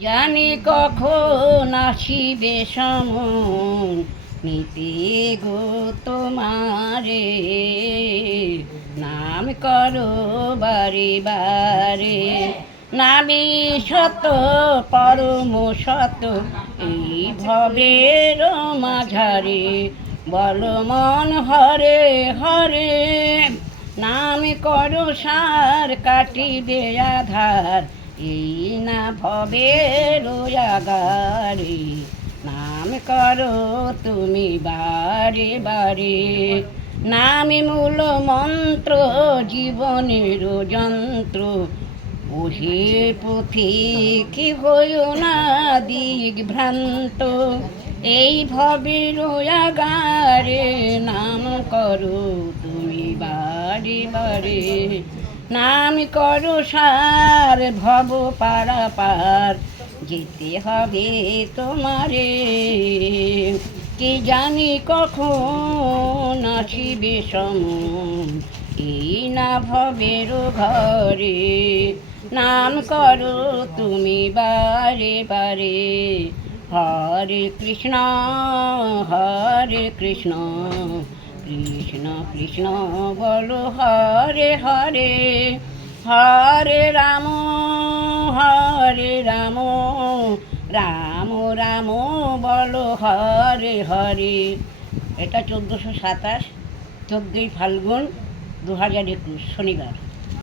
জানি কখন আসিবে সমন নিতে গো তোমারে। নাম করো বারে বারে। নামি শত পরম শত এই ভবের মাঝারে। বল মন, হরে হরে। নাম করো সার, কাটিবে আধার। এই না ভবের আগারে নাম করো তুমি বারে বারে। নামে মূল মন্ত্র জীবনের যন্ত্র, ওহে পথিক হইও না দিক ভ্রান্ত। এই ভবের আগারে নাম করো তুমি বারে বারে। নাম করো সার, ভব পারা পার যেতে হবে তোমারে। কি জানি কখন আসিবে সমন? এই না ভবের ঘরে। নাম করো তুমি বারে বারে। হরে কৃষ্ণ হরে কৃষ্ণ। কৃষ্ণ কৃষ্ণ বলো হরে হরে হরে রাম হরে রাম রাম রাম বলো হরে হরে। এটা চোদ্দোশো সাতাশ, চোদ্দোই ফাল্গুন দু হাজার একুশ, শনিবার।